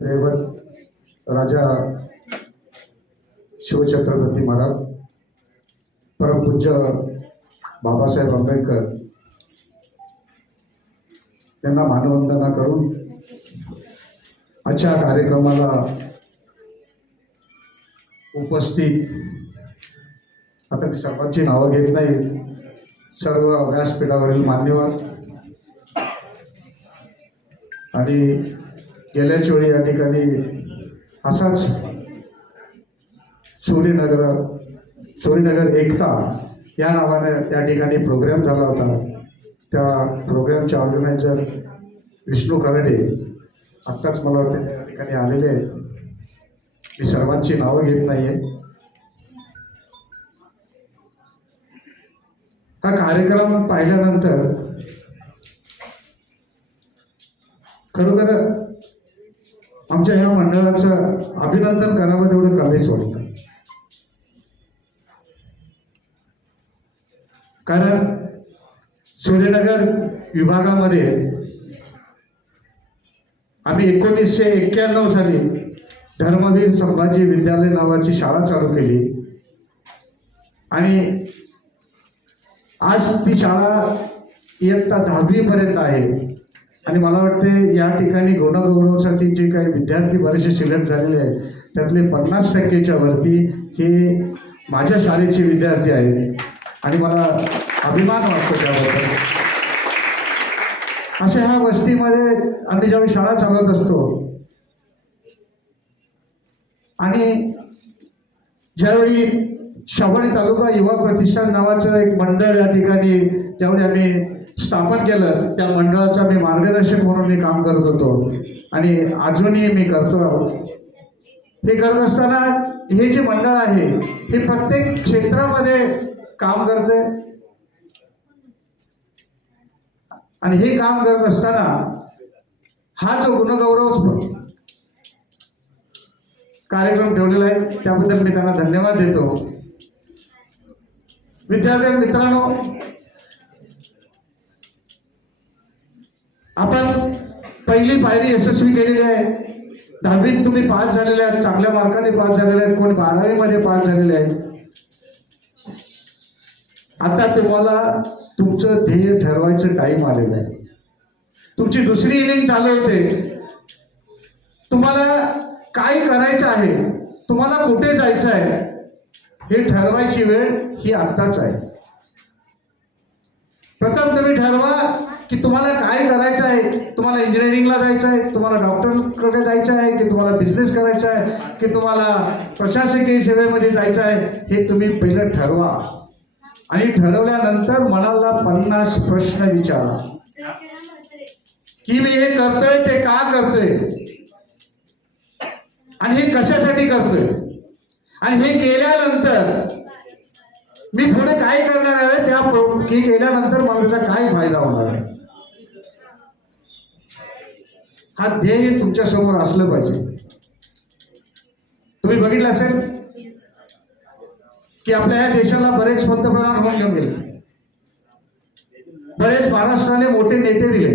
रेवत राजा शिवछत्रपती महाराज, परमपूज्य बाबासाहेब आंबेडकर यांना मानवंदना करून आजच्या कार्यक्रमाला उपस्थित, आता मी सर्वांची नावं घेत नाही, सर्व व्यासपीठावरील मान्यवर आणि गेल्याच वेळी या ठिकाणी असाच सूर्यनगर एकता या नावाने या ठिकाणी प्रोग्राम झाला होता. त्या प्रोग्रामचे ऑर्गनायझर विष्णू करडे आत्ताच मला वाटतं त्या ठिकाणी आलेले आहेत. मी सर्वांची नावं घेत नाही आहे. हा कार्यक्रम पाहिल्यानंतर खरोखर आमच्या ह्या मंडळाचं अभिनंदन करावं तेवढं कमीच वाटतं. कारण सूर्यनगर विभागामध्ये आम्ही 1991 साली धर्मवीर संभाजी विद्यालय नावाची शाळा चालू केली आणि आज ती शाळा इयत्ता 10वी पर्यंत आहे. आणि मला वाटते या ठिकाणी गुणगौरवासाठी जे काही विद्यार्थी बरेचसे सिलेक्ट झालेले आहेत त्यातले 50% वरती हे माझ्या शाळेचे विद्यार्थी आहेत आणि मला अभिमान वाटतो त्याबद्दल. अशा ह्या वस्तीमध्ये आम्ही ज्यावेळी शाळा चालवत असतो आणि ज्यावेळी शावणी तालुका युवा प्रतिष्ठान नावाचं एक मंडळ या ठिकाणी ज्यावेळी आम्ही स्थापन केलं, त्या मंडळाचा मी मार्गदर्शक म्हणून मी काम करत होतो आणि अजूनही मी करतो. हे करत असताना हे जे मंडळ आहे हे प्रत्येक क्षेत्रामध्ये काम करते आणि हे काम करत असताना हा जो गुणगौरव कार्यक्रम ठेवलेला आहे त्याबद्दल मी त्यांना धन्यवाद देतो. विद्यार्थी मित्रांनो, आपण पहिली पायरी यशस्वी केलेली आहे. 10वीत तुम्ही पास झालेले आहेत, चांगल्या मार्काने पास झालेले आहेत, कोणी 12वी मध्ये पास झालेले आहेत. आता तुम्हाला तुमचं ध्येय ठरवायचं टाइम आलेलं आहे. तुमची दुसरी इनिंग चालू होते. तुम्हाला काय करायचं आहे, तुम्हाला कुठे जायचं आहे हे ठरवायची वेळ ही आत्ताच आहे. प्रथम तुम्ही ठरवा की तुम्हाला काय करायचं आहे. तुम्हाला इंजिनिअरिंगला जायचं आहे, तुम्हाला डॉक्टरकडे जायचं आहे, की तुम्हाला बिझनेस करायचा आहे, की तुम्हाला प्रशासकीय सेवेमध्ये जायचं आहे, हे तुम्ही पहिलं ठरवा. आणि ठरवल्यानंतर मनाला 50 प्रश्न विचारा की मी हे करतोय ते का करतोय आणि हे कशासाठी करतोय आणि हे केल्यानंतर मी पुढे काय करणार आहे, त्या हे केल्यानंतर मला त्याचा काय फायदा होणार आहे. हा ध्येय तुमच्या समोर असलं पाहिजे. तुम्ही बघितलं असेल की आपल्या या देशाला बरेच पंतप्रधान होऊन घेऊन गेले, बरेच महाराष्ट्राने मोठे नेते दिले.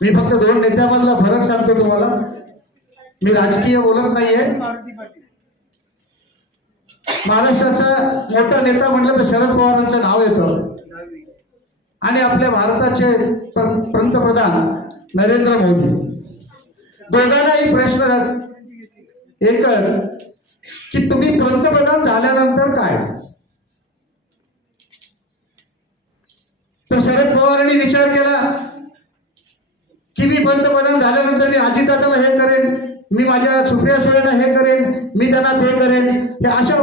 मी फक्त 2 नेत्यामधला फरक सांगतो तुम्हाला. मी राजकीय बोलत नाहीये. महाराष्ट्राचा मोठा नेता म्हटलं तर शरद पवारांचं नाव येतं आणि आपल्या भारताचे पंतप्रधान नरेंद्र मोदी. दोघांनाही प्रश्न एक की तुम्ही पंतप्रधान झाल्यानंतर काय. तर शरद पवारांनी विचार केला की मी पंतप्रधान झाल्यानंतर मी अजितदादाला हे करेन, मी माझ्या सुप्रिया सुळेंना हे करेन, मी त्यांना ते करेन. हे अशा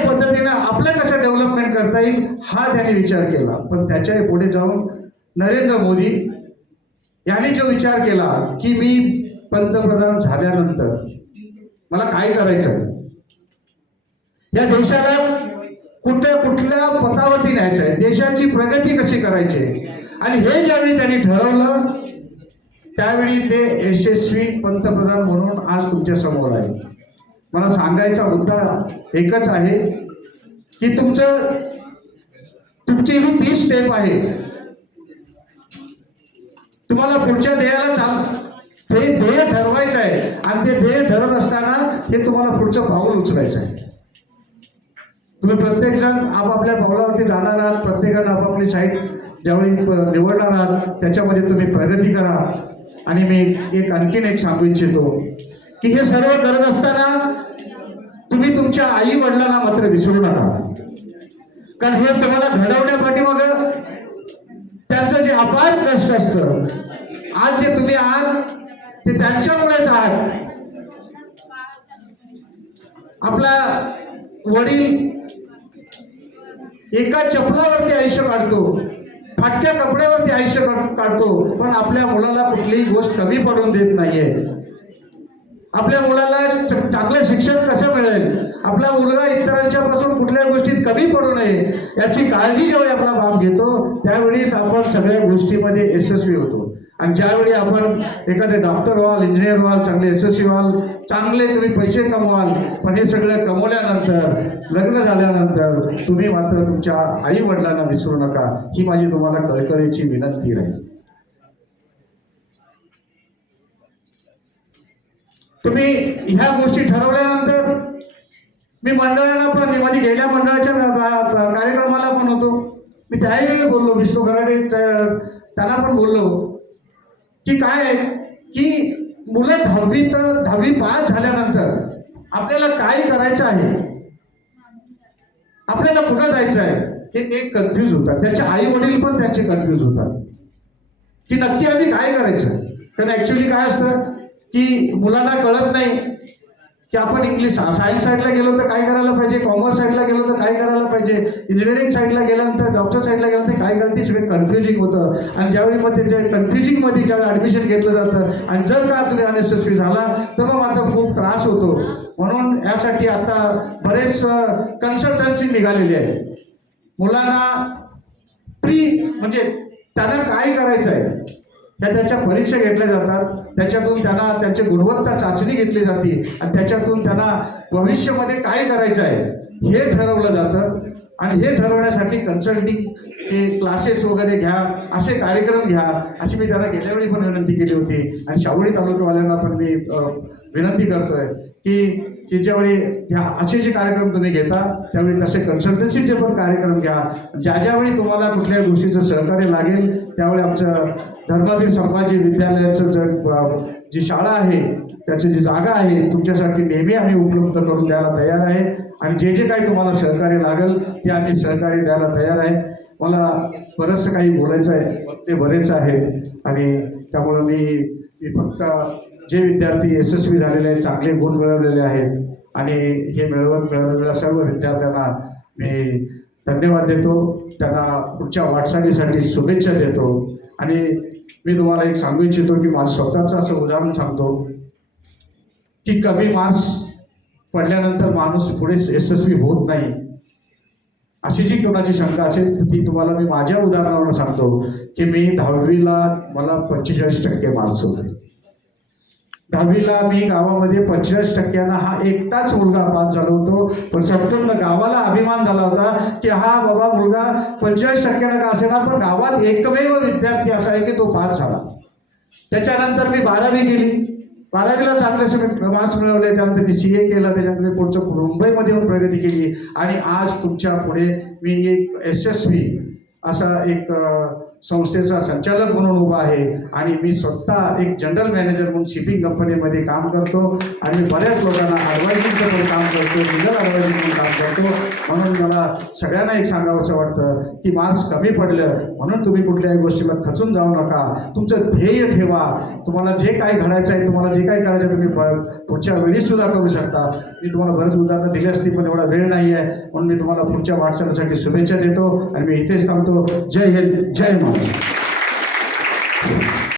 पद्धतीनं आपलं कसं डेव्हलपमेंट करता येईल हा त्यांनी विचार केला. पण त्याच्या पुढे जाऊन नरेंद्र मोदी यांनी जो विचार केला की मी पंतप्रधान झाल्यानंतर मला काय करायचं, या देशाला कुठल्या पथावरती न्यायचं आहे, देशाची प्रगती कशी करायची. आणि हे ज्यावेळी त्यांनी ठरवलं त्यावेळी ते यशस्वी पंतप्रधान म्हणून आज तुमच्या समोर आहे. मला सांगायचा मुद्दा एकच आहे की तुमची ही 30 स्टेप आहे. तुम्हाला पुढच्या ध्येयाला आणि ते ध्येय ठरत असताना हे तुम्हाला पुढचं पाऊल उचलायचं आहे. तुम्ही प्रत्येकजण आपापल्या पावलावरती जाणार आहात, प्रत्येकानं आपापली साईड ज्यावेळी निवडणार आहात त्याच्यामध्ये तुम्ही प्रगती करा. आणि मी आणखीन एक सांगू इच्छितो की हे सर्व करत असताना तुम्ही तुमच्या आई वडिलांना मात्र विसरू नका, कारण हे तुम्हाला घडवण्यापाठी मग त्यांचं जे अपार कष्ट असतं, आज जे तुम्ही आहात ते त्यांच्यामुळेच आहात. आपला वडील एका चपलावरती आयुष्य काढतो, फाटक्या कपड्यावरती आयुष्य काढतो, पण आपल्या मुलाला कुठलीही गोष्ट कमी पडून देत नाहीये. आपल्या मुलाला चांगलं शिक्षण कसं मिळेल, आपला मुलगा इतरांच्या पासून कुठल्या गोष्टीत कमी पडू नये याची काळजी ज्यावेळी आपला बाप घेतो त्यावेळीच आपण सगळ्या गोष्टीमध्ये यशस्वी होतो. आणि ज्यावेळी आपण एखादे डॉक्टर व्हाल, इंजिनियर व्हाल, चांगले यशस्वी व्हाल, चांगले तुम्ही पैसे कमवाल, पण हे सगळं कमवल्यानंतर, लग्न झाल्यानंतर तुम्ही मात्र तुमच्या आई वडिलांना विसरू नका. ही माझी तुम्हाला कळकळीची विनंती राहील. तुम्ही ह्या गोष्टी ठरवल्यानंतर मी मंडळाला पण, मी मध्ये गेल्या मंडळाच्या कार्यक्रमाला पण होतो, मी त्याही वेळी बोललो, विष्णू गराडे त्यांना पण बोललो की काय की मुलं 10वी पास झाल्यानंतर आपल्याला काय करायचं आहे, आपल्याला कुठं जायचं आहे हे कन्फ्यूज होतात. त्याचे आई वडील पण त्यांचे कन्फ्यूज होतात की नक्की आम्ही काय करायचं. कारण ऍक्च्युली काय असतं की मुलांना कळत नाही की आपण इंग्लिश सायन्स साईडला गेलो तर काय करायला पाहिजे, कॉमर्स साईडला गेलो तर काय करायला पाहिजे, इंजिनिअरिंग साईडला गेल्यानंतर, डॉक्टर साईडला गेल्यानंतर काय करायचं, ते सगळे कन्फ्युजिंग होतं. आणि ज्यावेळी मग त्याच्या कन्फ्युजिंगमध्ये ज्यावेळी ॲडमिशन घेतलं जातं आणि जर का तुम्ही अनयशस्वी झाला तर मग मात्र खूप त्रास होतो. म्हणून यासाठी आता बरेच कन्सल्टन्सी निघालेली आहे. मुलांना म्हणजे त्यांना काय करायचं आहे त्याच्या परीक्षा घेतल्या जातात, त्याच्यातून त्यांना त्यांची गुणवत्ता चाचणी घेतली जाते आणि त्याच्यातून त्यांना भविष्यामध्ये काय करायचं आहे हे ठरवलं जातं. आणि हे ठरवण्यासाठी कन्सल्टिंग क्लासेस वगैरे घ्या, असे कार्यक्रम घ्या, अशी मी त्यांना गेल्या वेळी पण विनंती केली होती. आणि शावळी तालुक्यावाल्यांना पण मी विनंती करतोय की ज्यावेळी असे जे कार्यक्रम तुम्ही घेता त्यावेळी तसे कन्सल्टन्सीचे पण कार्यक्रम घ्या. ज्यावेळी तुम्हाला कुठल्याही गोष्टीचं सहकार्य लागेल त्यावेळी आमचं धर्मवीर संभाजी विद्यालयाचं जी शाळा आहे त्याची जी जागा आहे तुमच्यासाठी नेहमी आम्ही उपलब्ध करून द्यायला तयार आहे. आणि जे काही तुम्हाला सहकार्य लागेल ते आम्ही सहकार्य द्यायला तयार आहे. मला बरंचसं काही बोलायचं आहे, ते बरेच आहे. आणि त्यामुळं मी फक्त जे विद्यार्थी यशस्वी झालेले आहेत, चांगले गुण मिळवलेले आहेत आणि हे मिळवलेल्या सर्व विद्यार्थ्यांना मी धन्यवाद देतो, त्यांना पुढच्या वाटचालीसाठी शुभेच्छा देतो. आणि मी तुम्हाला एक सांगू इच्छितो की माझं स्वतःचं असं उदाहरण सांगतो की कमी मार्क्स पडल्यानंतर माणूस पुढे यशस्वी होत नाही, अशी जी कोणाची शंका असेल ती तुम्हाला मी माझ्या उदाहरणावरून सांगतो की मी 10वीला मला 45% मार्क्स होते. 10वीला मी गावामध्ये 45% हा एकटाच मुलगा पास झालो होतो. पण संपूर्ण गावाला अभिमान झाला होता की हा बाबा मुलगा 45% का असेना पण गावात एकमेव विद्यार्थी असा आहे की तो पास झाला. त्याच्यानंतर मी 12वी केली, 12वीला चांगले मार्क्स मिळवले, त्यानंतर मी CA केलं, त्याच्यानंतर मी पुढचं मुंबईमध्ये येऊन प्रगती केली. आणि आज तुमच्या पुढे मी एक यशस्वी असा एक संस्थेचा संचालक म्हणून उभा आहे. आणि मी स्वतः एक जनरल मॅनेजर म्हणून शिपिंग कंपनीमध्ये काम करतो आणि मी बऱ्याच लोकांना ॲडवायझिंगचं पण काम करतो, लिगल ॲडवायझिंग पण काम करतो. म्हणून मला सगळ्यांना एक सांगावंसं वाटतं की मार्क्स कमी पडलं म्हणून तुम्ही कुठल्याही गोष्टीला खचून जाऊ नका. तुमचं ध्येय ठेवा, तुम्हाला जे काही घडायचं आहे, तुम्हाला जे काही करायचं आहे तुम्ही पुढच्या वेळीसुद्धा करू शकता. मी तुम्हाला बरेच उदाहरणं दिली असती पण एवढा वेळ नाही आहे, म्हणून मी तुम्हाला पुढच्या वाटचालीसाठी शुभेच्छा देतो आणि मी इथेच थांबतो. जय हिंद, जय महाराष्ट्र.